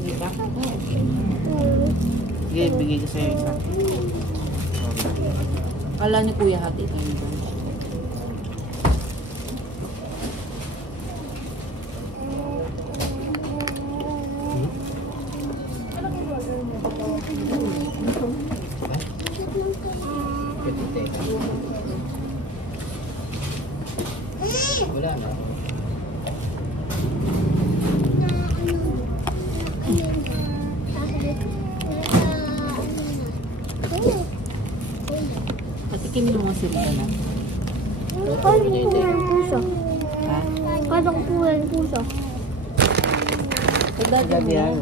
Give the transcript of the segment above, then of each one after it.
Sige ba? Sige, bigay ko sa'yo isa. Kala ni Kuya hati tayo doon. Wala na. Patikim mo mga sila na. Kaya ko yung puso. Ha? Kaya ko yung puso. Pagdati mo yan.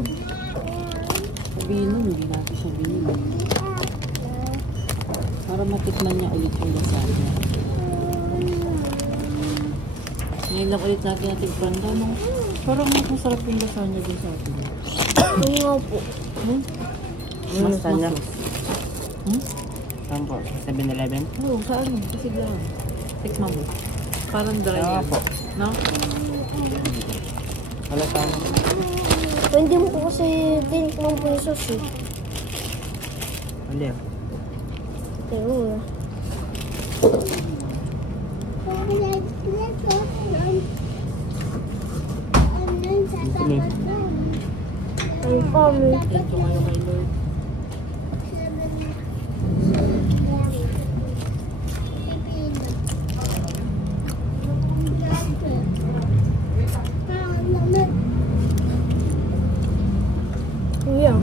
Sabihin nun, hindi natin sabihin. Para matikman niya ulit yung lasagna. Ngayon lang ulit natin natin pranda, no? Parang mas masarap yung lasagna din sa atin. Oo nga po. Mas lasagna? Saan po? 7-Eleven? Oo, saan? Kasi lang. Tikman mo. Parang dry yan. po. No? Wala tayo. Hindi mo po kasi tinikman po yung sauce eh. Ano yan? Pero Ito na. ang kami. Ito kayo kayo